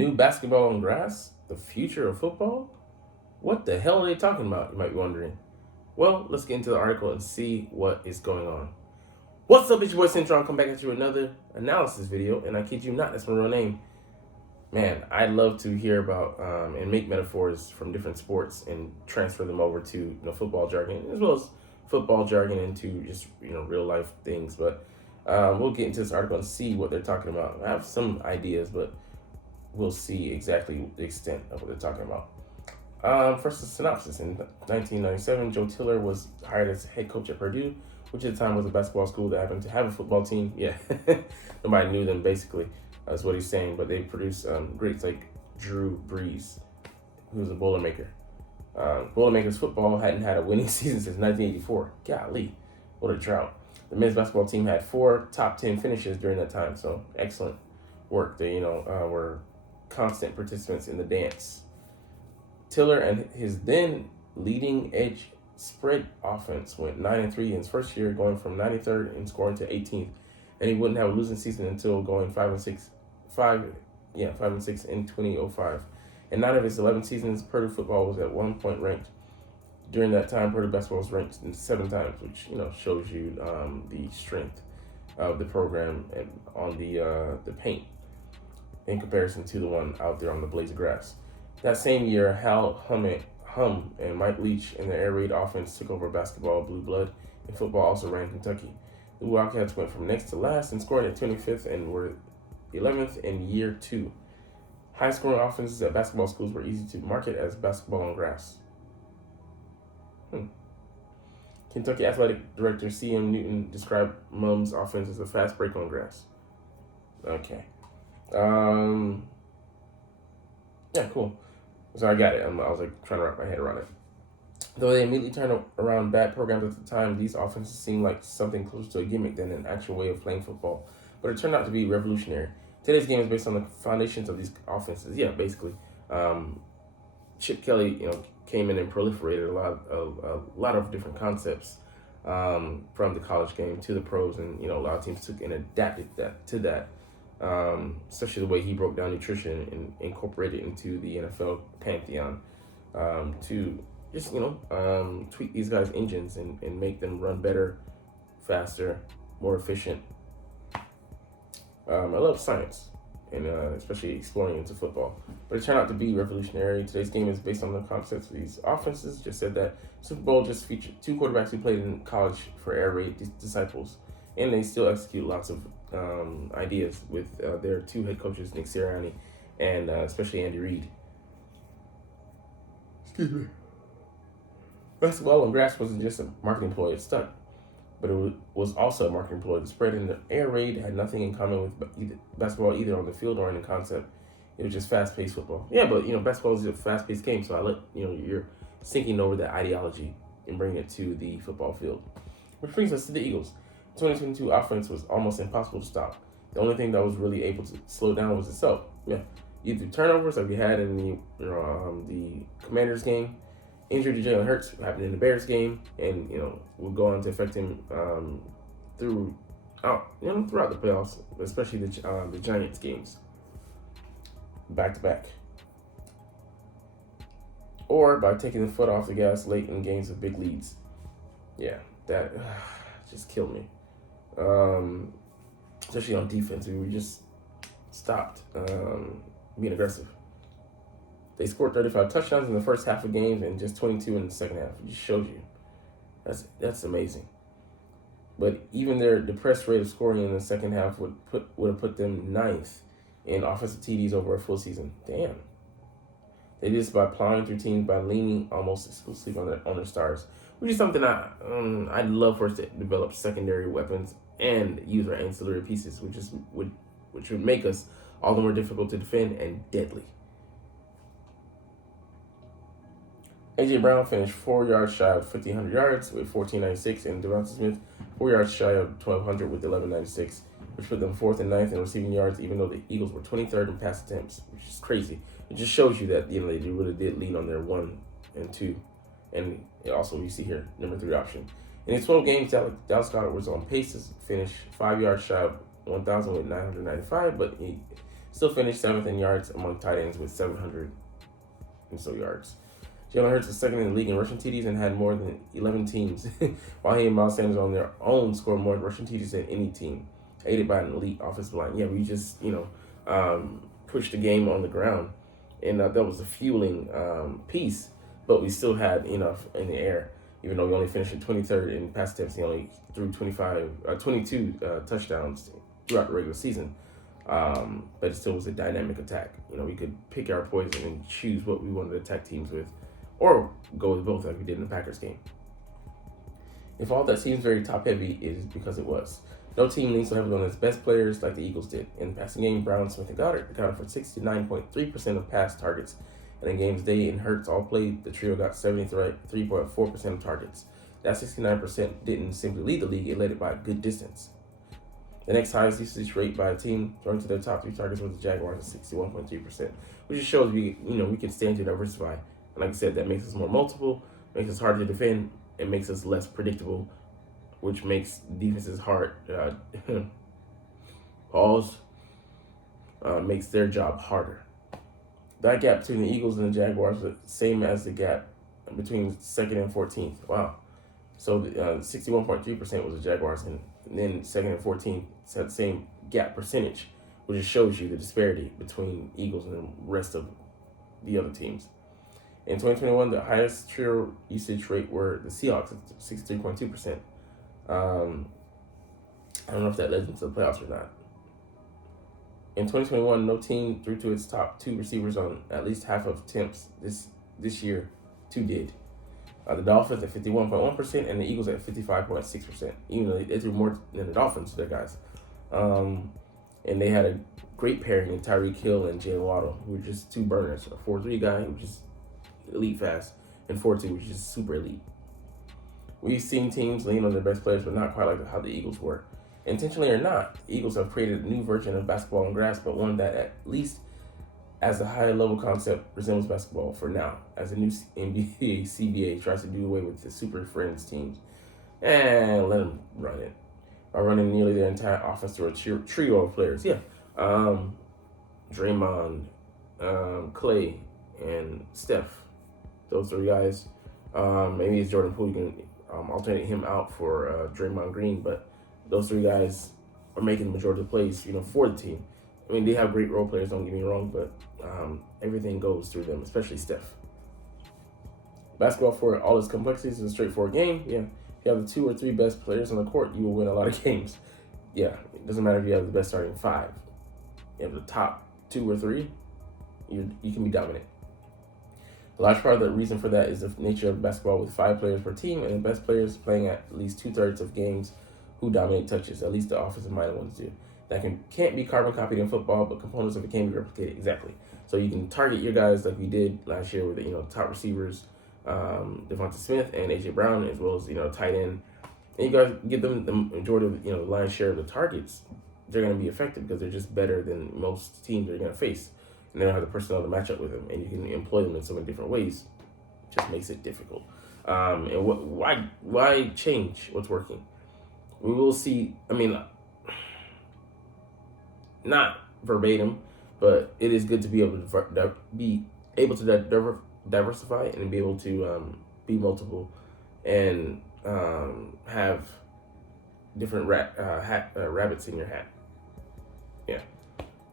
new basketball on grass? The future of football? What the hell are they talking about? You might be wondering. Well, let's get into the article and see what is going on. What's up, it's your boy Cintron. Come back at you with another analysis video, and I kid you not, that's my real name. Man, I love to hear about and make metaphors from different sports and transfer them over to football jargon, as well as football jargon into just real life things. But we'll get into this article and see what they're talking about. I have some ideas, but we'll see exactly the extent of what they're talking about. First, the synopsis. In 1997, Joe Tiller was hired as head coach at Purdue, which at the time was a basketball school that happened to have a football team. Yeah, nobody knew them, basically. That's what he's saying. But they produced greats like Drew Brees, who was a Boilermaker. Boilermakers football hadn't had a winning season since 1984. Golly, what a drought. The men's basketball team had 4 top 10 finishes during that time, so excellent work. They, were constant participants in the dance. Tiller and his then leading edge spread offense went 9-3 in his first year, going from 93rd in scoring to 18th, and he wouldn't have a losing season until going 5-6 in 2005. In 9 of his 11 seasons, Purdue football was at 1 point ranked. During that time, Purdue basketball was ranked 7 times, which shows you the strength of the program and on the paint in comparison to the one out there on the blaze of grass. That same year, Hal Hum and Mike Leach in the air raid offense took over basketball blue blood, and football also ran Kentucky. The Wildcats went from next to last and scored at 25th and were 11th in year 2. High-scoring offenses at basketball schools were easy to market as basketball on grass. Kentucky Athletic Director C.M. Newton described Mum's offense as a fast break on grass. Okay. Yeah, cool. So I got it. I was trying to wrap my head around it. Though they immediately turned around bad programs at the time, these offenses seemed like something closer to a gimmick than an actual way of playing football. But it turned out to be revolutionary. Today's game is based on the foundations of these offenses. Yeah, basically. Chip Kelly, came in and proliferated a lot of different concepts from the college game to the pros, and a lot of teams took and adapted to that. Especially the way he broke down nutrition and incorporated it into the NFL pantheon to just, tweak these guys' engines and make them run better, faster, more efficient. I love science and especially exploring into football. But it turned out to be revolutionary. Today's game is based on the concepts of these offenses. Just said that Super Bowl just featured 2 quarterbacks who played in college for air raid disciples, and they still execute lots of ideas with their 2 head coaches, Nick Sirianni and especially Andy Reid. Excuse me. Basketball on grass wasn't just a marketing ploy, it stuck. But it was also a marketing ploy. The spread in the air raid had nothing in common with basketball, either on the field or in the concept. It was just fast-paced football. Yeah, but basketball is a fast-paced game, so I let you're sinking over that ideology and bringing it to the football field. Which brings us to the Eagles. 2022 offense was almost impossible to stop. The only thing that was really able to slow down was itself. Yeah, either turnovers like we had in the Commanders game, injury to Jalen Hurts happened in the Bears game, and will go on to affect him throughout the playoffs, especially the Giants games, back to back, or by taking the foot off the gas late in games with big leads. Yeah, that just killed me. Especially on defense, we just stopped being aggressive. They scored 35 touchdowns in the first half of games and just 22 in the second half. It just shows you. That's amazing. But even their depressed rate of scoring in the second half would have put them 9th in offensive TDs over a full season. Damn. They did this by plowing through teams by leaning almost exclusively on their stars, which is something I'd love for us to develop secondary weapons and use our ancillary pieces, which would make us all the more difficult to defend and deadly. A.J. Brown finished 4 yards shy of 1,500 yards with 1,496, and Devonta Smith 4 yards shy of 1,200 with 1,196, which put them 4th and 9th in receiving yards, even though the Eagles were 23rd in pass attempts, which is crazy. It just shows you that they really did lean on their 1 and 2, and also you see here number 3 option. In his 12 games, Dallas Goedert was on pace to finish 5 yards shy of 1,000 with 995, but he Still finished 7th in yards among tight ends with 700 and so yards. Jalen Hurts is second in the league in rushing TDs and had more than 11 teams, while he and Miles Sanders on their own scored more rushing TDs than any team, aided by an elite offensive line. Yeah, we just, pushed the game on the ground, and that was a fueling piece, but we still had enough in the air, even though we only finished in 23rd in pass attempts. He only threw 22 touchdowns throughout the regular season. But it still was a dynamic attack. We could pick our poison and choose what we wanted to attack teams with, or go with both like we did in the Packers game. If all that seems very top-heavy, it is because it was. No team leans so heavily on its best players like the Eagles did. In the passing game, Brown, Smith, and Goddard accounted for 69.3% of pass targets. And in games Day and Hurts all played, the trio got 73.4% of targets. That 69% didn't simply lead the league, it led it by a good distance. The next highest usage rate by a team throwing to their top 3 targets was the Jaguars at 61.3%, which just shows we can stand to diversify. And like I said, that makes us more multiple, makes us harder to defend, and makes us less predictable, which makes defenses hard. Makes their job harder. That gap between the Eagles and the Jaguars was the same as the gap between 2nd and 14th. Wow. So 61.3% was the Jaguars, and then 2nd and 14th had the same gap percentage, which just shows you the disparity between Eagles and the rest of the other teams. In 2021, the highest trio usage rate were the Seahawks at 63.2%. I don't know if that led them to the playoffs or not. In 2021, no team threw to its top 2 receivers on at least half of attempts. This year, 2 did. The Dolphins at 51.1% and the Eagles at 55.6%. Even though they threw more than the Dolphins to their guys. And they had a great pairing in Tyreek Hill and Jalen Waddle, who were just 2 burners. A 4.3 guy, which is elite fast, and 4.2, which is super elite. We've seen teams lean on their best players, but not quite like how the Eagles were. Intentionally or not, the Eagles have created a new version of basketball on grass, but one that at least as a high-level concept resembles basketball for now, as the new NBA CBA tries to do away with the Super Friends teams and let them run it by running nearly their entire offense through a trio of players. Yeah, Draymond, Clay, and Steph. Those 3 guys. Maybe it's Jordan Poole. You can alternate him out for Draymond Green, but those 3 guys are making the majority of the plays, for the team. I mean, they have great role players, don't get me wrong, but everything goes through them, especially Steph. Basketball, for all its complexities, is a straightforward game. Yeah, if you have the 2 or 3 best players on the court, you will win a lot of games. Yeah, it doesn't matter if you have the best starting 5. You have the top 2 or 3, you can be dominant. A large part of the reason for that is the nature of basketball with 5 players per team, and the best players playing at least 2/3 of games who dominate touches. At least the offensive-minded ones do. That can't be carbon copied in football, but components of it can be replicated. Exactly. So you can target your guys like we did last year with the top receivers, Devonta Smith and AJ Brown, as well as tight end. And you guys give them the majority of the lion's share of the targets. They're going to be effective because they're just better than most teams they're going to face, and they don't have the personnel to match up with them. And you can employ them in so many different ways. Just makes it difficult. And why change what's working? We will see. I mean, not verbatim, but it is good to be able to diversify and be able to be multiple and have different rabbits in your hat. Yeah,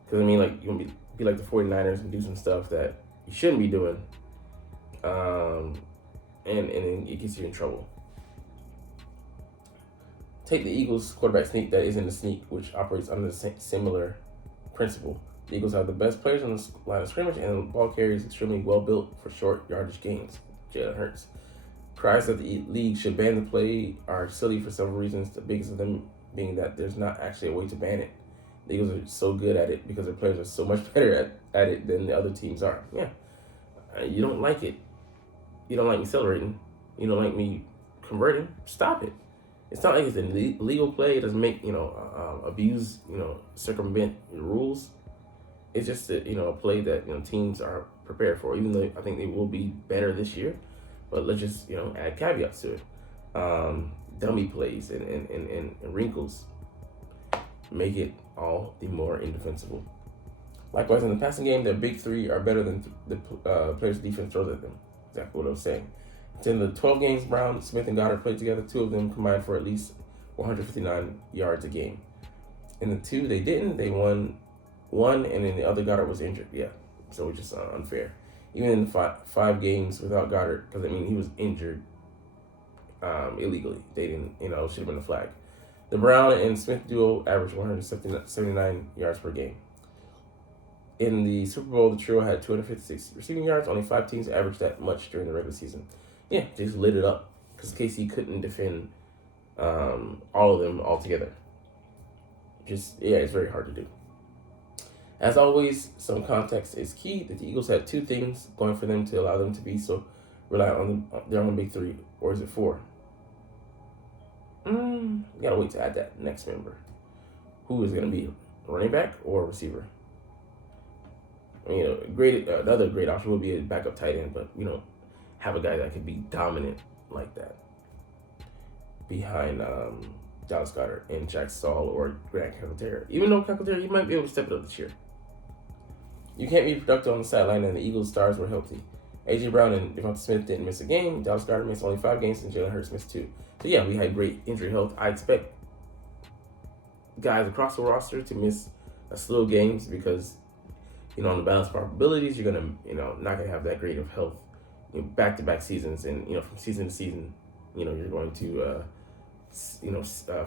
because you want to be like the 49ers and do some stuff that you shouldn't be doing, and it gets you in trouble. Take the Eagles quarterback sneak that isn't a sneak, which operates under the similar principle. The Eagles have the best players on the line of scrimmage, and the ball carrier is extremely well built for short yardage gains. Jalen Hurts. Cries that the league should ban the play are silly for several reasons, the biggest of them being that there's not actually a way to ban it. The Eagles are so good at it because their players are so much better at it than the other teams are. Yeah. You don't like it. You don't like me celebrating. You don't like me converting. Stop it. It's not like it's an illegal play. It doesn't make, abuse, circumvent the rules. It's just a play that, teams are prepared for, even though I think they will be better this year. But let's just, add caveats to it. Dummy plays and wrinkles make it all the more indefensible. Likewise, in the passing game, their big three are better than the players' defense throws at them. Exactly what I was saying. In the 12 games Brown, Smith, and Goddard played together, 2 of them combined for at least 159 yards a game. In the 2 they didn't, they won one, and then the other Goddard was injured. Yeah, so it's just unfair. Even in the 5 games without Goddard, because he was injured illegally. They didn't, should have been a flag. The Brown and Smith duo averaged 179 yards per game. In the Super Bowl, the trio had 256 receiving yards. Only 5 teams averaged that much during the regular season. Yeah, they just lit it up because KC couldn't defend all of them altogether. It's very hard to do. As always, some context is key. That the Eagles had 2 things going for them to allow them to be so reliant on their own big 3, or is it 4? You gotta wait to add that next member. Who is gonna be running back or receiver? The other great option would be a backup tight end, but have a guy that could be dominant like that behind Dallas Goedert and Jack Stahl or Grant Calcaterra. Even though Calcaterra, you might be able to step it up this year. You can't be productive on the sideline, and the Eagles' stars were healthy. A.J. Brown and Devonta Smith didn't miss a game. Dallas Goedert missed only 5 games, and Jalen Hurts missed 2. So, yeah, we had great injury health. I expect guys across the roster to miss a slew of games because, on the balance probabilities, you're going to, not going to have that great of health back-to-back seasons. And, from season to season, you're going to,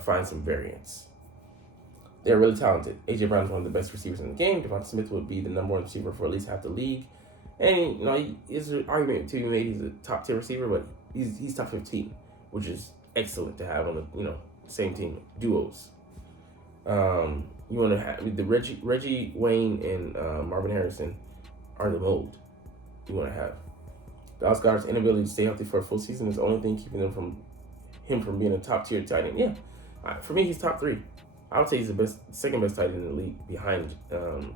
find some variance. They're really talented. A.J. Brown is one of the best receivers in the game. Devonta Smith would be the number 1 receiver for at least half the league. And, there's an argument to be made he's a top-tier receiver, but he's top 15, which is excellent to have on the, same team, duos. You want to have the Reggie Wayne and Marvin Harrison are the mold you want to have. Dallas Goedert's inability to stay healthy for a full season is the only thing keeping him from being a top-tier tight end. Yeah, for me, he's top 3. I would say he's the second best tight end in the league behind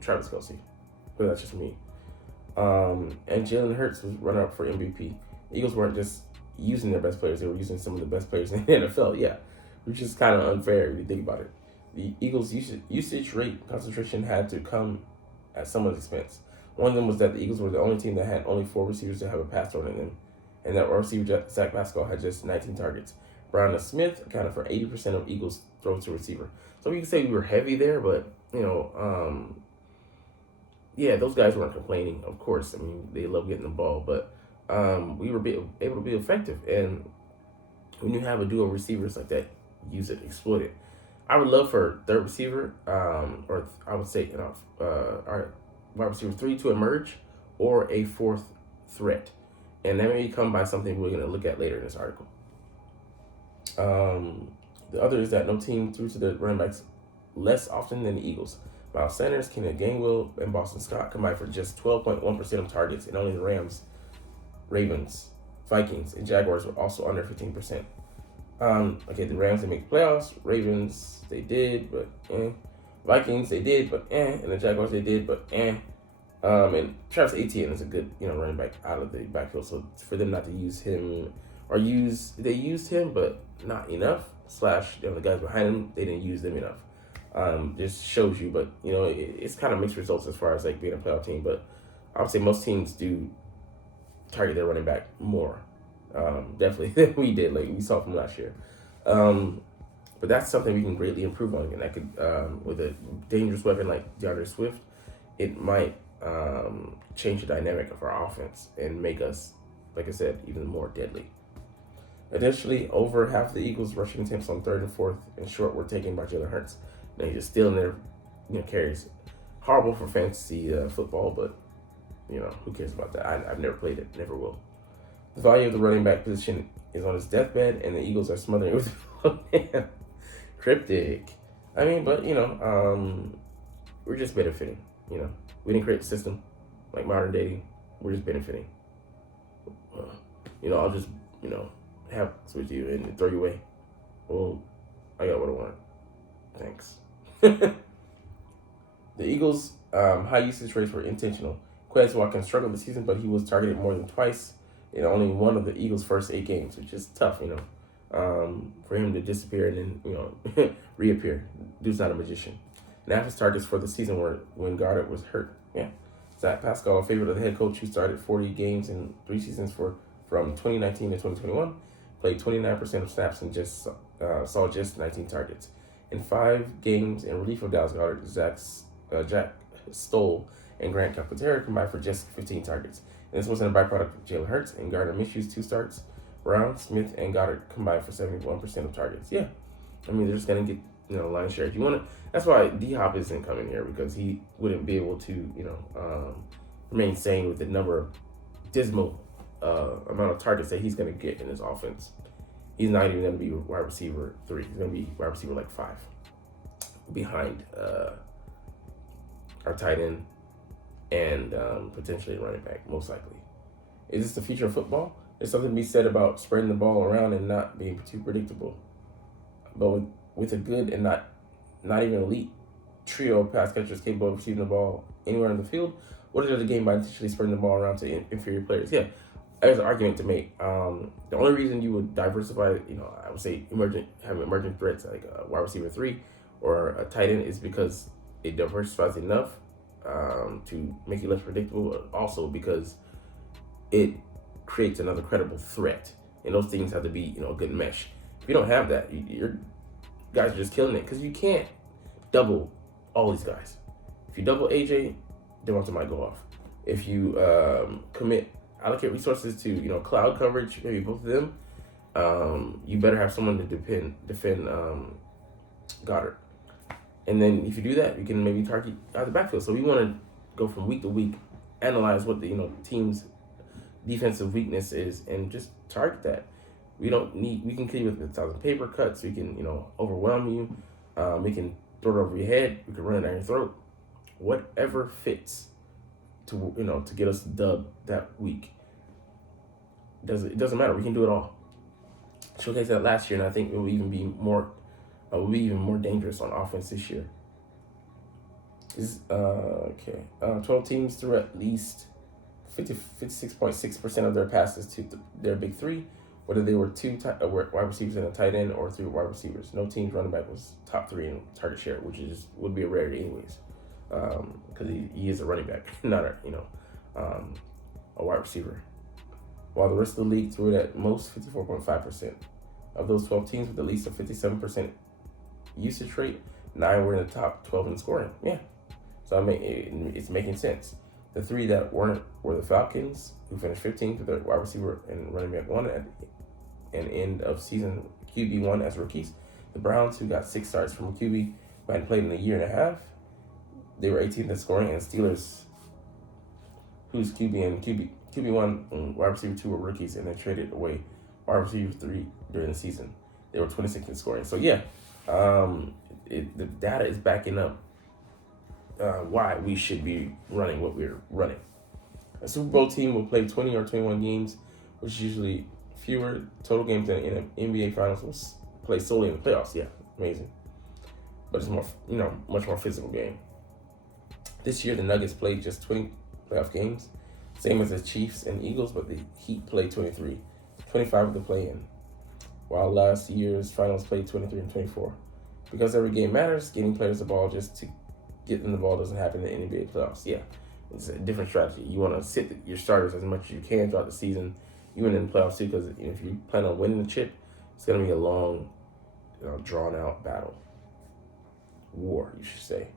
Travis Kelce. But that's just me. And Jalen Hurts was runner-up for MVP. Eagles weren't just using their best players; they were using some of the best players in the NFL. Yeah, which is kind of unfair if you think about it. The Eagles' usage rate concentration had to come at someone's expense. One of them was that the Eagles were the only team that had only 4 receivers to have a pass thrown in them, and that receiver Zach Pascal had just 19 targets. Brown and Smith accounted for 80% of Eagles' throws to receiver. So we can say we were heavy there, but those guys weren't complaining. Of course, they love getting the ball, but we were able to be effective. And when you have a duo of receivers like that, use it, exploit it. I would love for third receiver, or I would say, our wide receiver 3 to emerge, or a 4th threat, and that may come by something we're going to look at later in this article. The other is that no team threw to the running backs less often than the Eagles. Miles Sanders, Kenneth Gainwell, and Boston Scott combined for just 12.1% of targets, and only the Rams, Ravens, Vikings, and Jaguars were also under 15%. The Rams didn't make the playoffs. Ravens, they did, but Vikings, they did, but and the Jaguars, they did, but and Travis Etienne is a good, running back out of the backfield. So for them not to use him, they used him, but not enough. The guys behind him, they didn't use them enough. Just shows you, but it's kind of mixed results as far as like being a playoff team. But I would say most teams do target their running back more, definitely than we did, like we saw from last year. But that's something we can greatly improve on, and that could, with a dangerous weapon like DeAndre Swift, it might change the dynamic of our offense and make us, like I said, even more deadly. Additionally, over half of the Eagles' rushing attempts on 3rd and 4th and short were taken by Jalen Hurts. Now he's just stealing their, carries. Horrible for fantasy football, but who cares about that? I've never played it, never will. The value of the running back position is on its deathbed, and the Eagles are smothering it with cryptic. But we're just benefiting. We didn't create the system like modern dating. We're just benefiting. I'll just have sex with you and throw you away. Well, I got what I want. Thanks. The Eagles' high usage rates were intentional. Quez Watkins struggled this season, but he was targeted more than twice in only one of the Eagles' first 8 games, which is tough, for him to disappear and then, reappear. Dude's not a magician. and half his targets for the season were when Goddard was hurt. Yeah. Zach Pascal, a favorite of the head coach who started 40 games in 3 seasons from 2019 to 2021, played 29% of snaps and saw just 19 targets. In 5 games in relief of Dallas Goddard, Jack Stoll and Grant Calcaterra combined for just 15 targets. And this wasn't a byproduct of Jalen Hurts and Gardner Minshew's 2 starts. Brown, Smith, and Goddard combined for 71% of targets. Yeah, I mean, they're just going to get, line share. If you want to, that's why D-Hop isn't coming here, because he wouldn't be able to, remain sane with the number of dismal amount of targets that he's going to get in his offense. He's not even going to be wide receiver 3. He's going to be wide receiver like 5, behind our tight end and potentially running back, most likely. Is this the future of football? There's something to be said about spreading the ball around and not being too predictable. But with a good and not even elite trio of pass catchers capable of receiving the ball anywhere in the field, what is the game by intentionally spreading the ball around to inferior players? Yeah, there's an argument to make. The only reason you would diversify, I would say have emerging threats like a wide receiver 3 or a tight end is because it diversifies enough to make you less predictable, but also because it creates another credible threat. And those things have to be, a good mesh. If you don't have that, your guys are just killing it, because you can't double all these guys. If you double AJ, Devonta might go off. If you allocate resources to, cloud coverage, maybe both of them, you better have someone to defend Goddard. And then if you do that, you can maybe target out of the backfield. So we want to go from week to week, analyze what the team's defensive weakness is, and just target that. We can kill you with 1,000 paper cuts. We can, overwhelm you. We can throw it over your head. We can run it down your throat. Whatever fits to get us dub that week. It doesn't matter. We can do it all. Showcase that last year, and I think it will even be more. Will be even more dangerous on offense this year. 12 teams threw at least 56.6% of their passes to their big 3, whether they were 2 wide receivers and a tight end or 3 wide receivers. No team's running back was top 3 in target share, which would be a rarity anyways, because he is a running back, not a wide receiver. While the rest of the league threw it at most 54.5%. Of those 12 teams with at least a 57% usage rate, 9 were in the top 12 in scoring. Yeah, so it's making sense. The 3 that weren't were the Falcons, who finished 15th with their wide receiver and running back 1 at an end of season QB1 as rookies. The Browns, who got 6 starts from a QB who hadn't played in a year and a half, they were 18th in scoring. And Steelers, whose QB1 and wide receiver 2 were rookies, and they traded away wide receiver 3 during the season. They were 26th in scoring. So yeah, the data is backing up why we should be running what we're running. A Super Bowl team will play 20 or 21 games, which is usually fewer total games than in an NBA Finals will play solely in the playoffs. Yeah, amazing. But it's more, much more physical game. This year, the Nuggets played just 20 playoff games, same as the Chiefs and Eagles, but the Heat played 23, 25 of the play-in, while last year's Finals played 23 and 24. Because every game matters, getting players the ball just to get them the ball doesn't happen in the NBA playoffs. Yeah, it's a different strategy. You want to sit your starters as much as you can throughout the season, even in the playoffs too, because if you plan on winning the chip, it's going to be a long, drawn-out battle. War, you should say.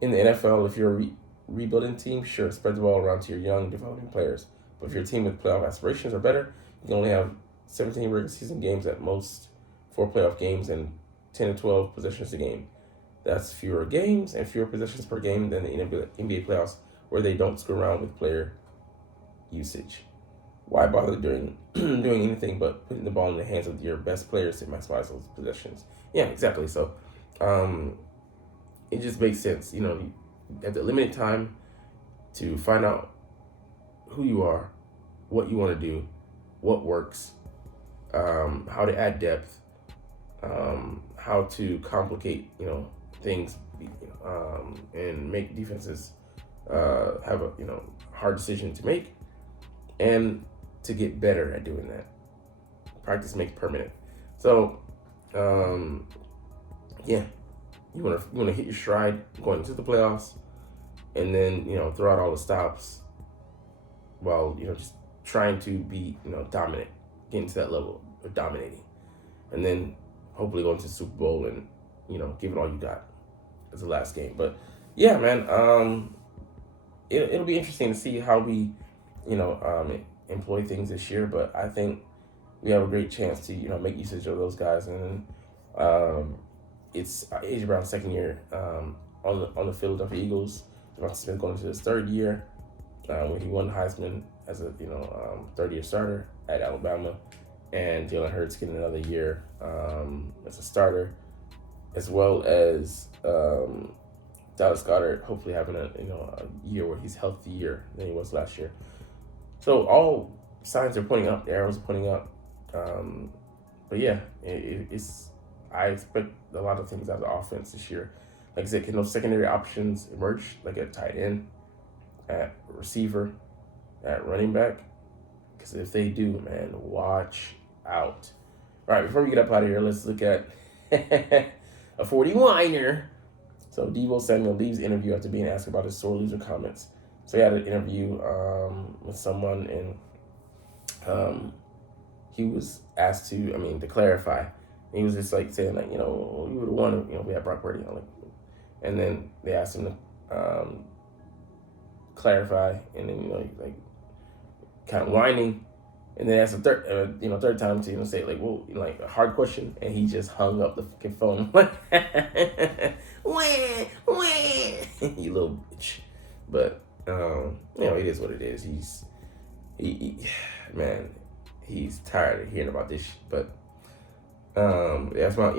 In the NFL, if you're a rebuilding team, sure, spread the ball around to your young, developing players. But if your team with playoff aspirations or better, you can only have 17 regular season games at most, 4 playoff games, and 10 to 12 possessions a game. That's fewer games and fewer possessions per game than the NBA playoffs, where they don't screw around with player usage. Why bother doing anything but putting the ball in the hands of your best players to maximize those possessions? Yeah, exactly. So it just makes sense. You have the limited time to find out who you are, what you want to do, what works, how to add depth, how to complicate, things, and make defenses have a hard decision to make, and to get better at doing that. Practice makes permanent. So yeah, you want to hit your stride going into the playoffs, and then throw out all the stops while just trying to be dominant, getting to that level of dominating, and then hopefully going to the Super Bowl and give it all you got as the last game. But yeah, man, it'll be interesting to see how we employ things this year. But I think we have a great chance to make usage of those guys. And it's A.J. Brown's second year on the Philadelphia Eagles. Devontae Smith going into his third year when he won Heisman as a third year starter at Alabama, and Jalen Hurts getting another year as a starter, as well as Dallas Goedert hopefully having a year where he's healthier than he was last year. So all signs are pointing up. The arrows are pointing up. But yeah, it's I expect a lot of things out of the offense this year. Like I said, can those secondary options emerge, like at tight end, at receiver, at running back? Because if they do, man, watch out. All right, before we get up out of here, let's look at a 40-winer. So Deebo Samuel leaves the interview after being asked about his sore loser comments. So he had an interview with someone, and he was asked to clarify. And he was just like saying like, you would have won, we had Brock Purdy. And then they asked him to clarify, and then like kind of whining, and then asked a third time to say like, well, like a hard question, and he just hung up the fucking phone like, wah, you little bitch. But it is what it is. He's tired of hearing about this shit. But that's why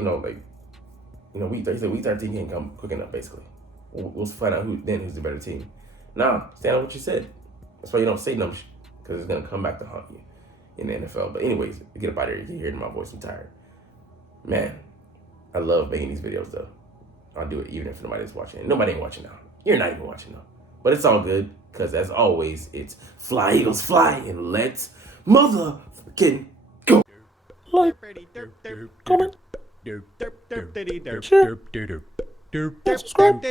week 13 can't come quick enough. Basically, we'll find out who's the better team. Nah, stand on what you said. That's why you don't say no shit, because it's gonna come back to haunt you in the NFL. But anyways, get up out of here. You can hear my voice. I'm tired. Man, I love making these videos though. I'll do it even if nobody's watching. Nobody ain't watching now. You're not even watching now. But it's all good, because as always, it's fly, Eagles, fly, and let's motherfucking go. Like, comment, share, subscribe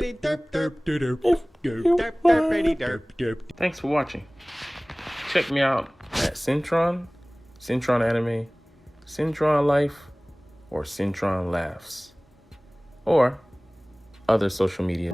Thanks for watching. Check me out at Cintron, Cintron Anime, Cintron Life, or Cintron Laughs, or other social media.